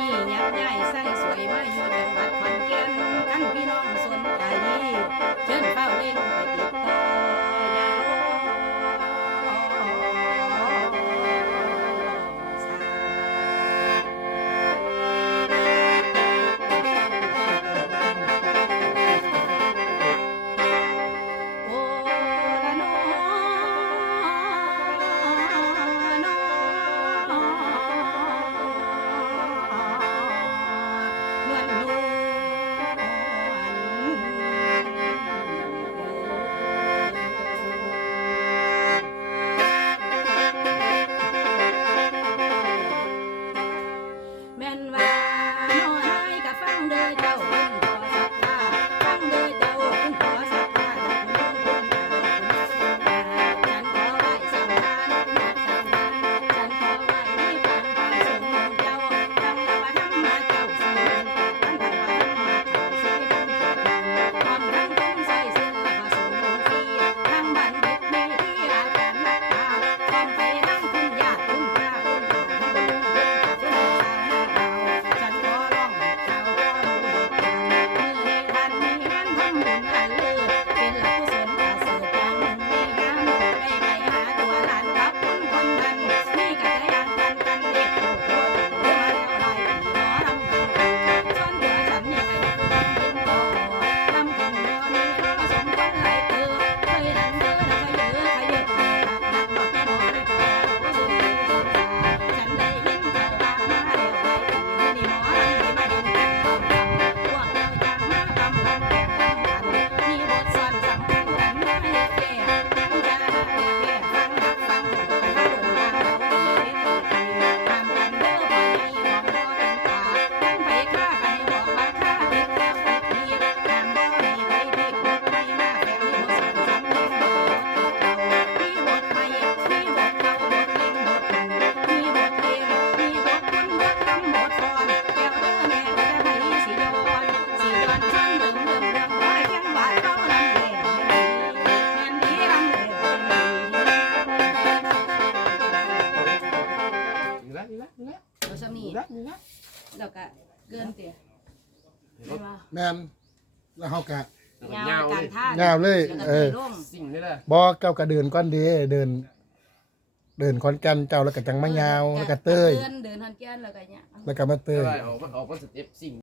นี้ยักษ์ายใส้สวยไม่ยู่จังบัดขันแก่นกันพี่น้องสนใจ แล้วก็เกินเตี่ยใช่ปะแม่นแล้วเฮาก็ยาวการท่ายาวเลยแล้วก็เอเตอยลงสิ่งนี้แหละบ่เจ้าก็เดินก่อนเด้เดิน เดินขอนแก่นเจ้าแล้วก็จังมายาวแล้วก็เต้ยเดินเดินฮอนแก่นแล้วก็เนี่ยแล้วก็มาเต้แต่ยว่าออกมาออกมาสเต็ปสิ่ง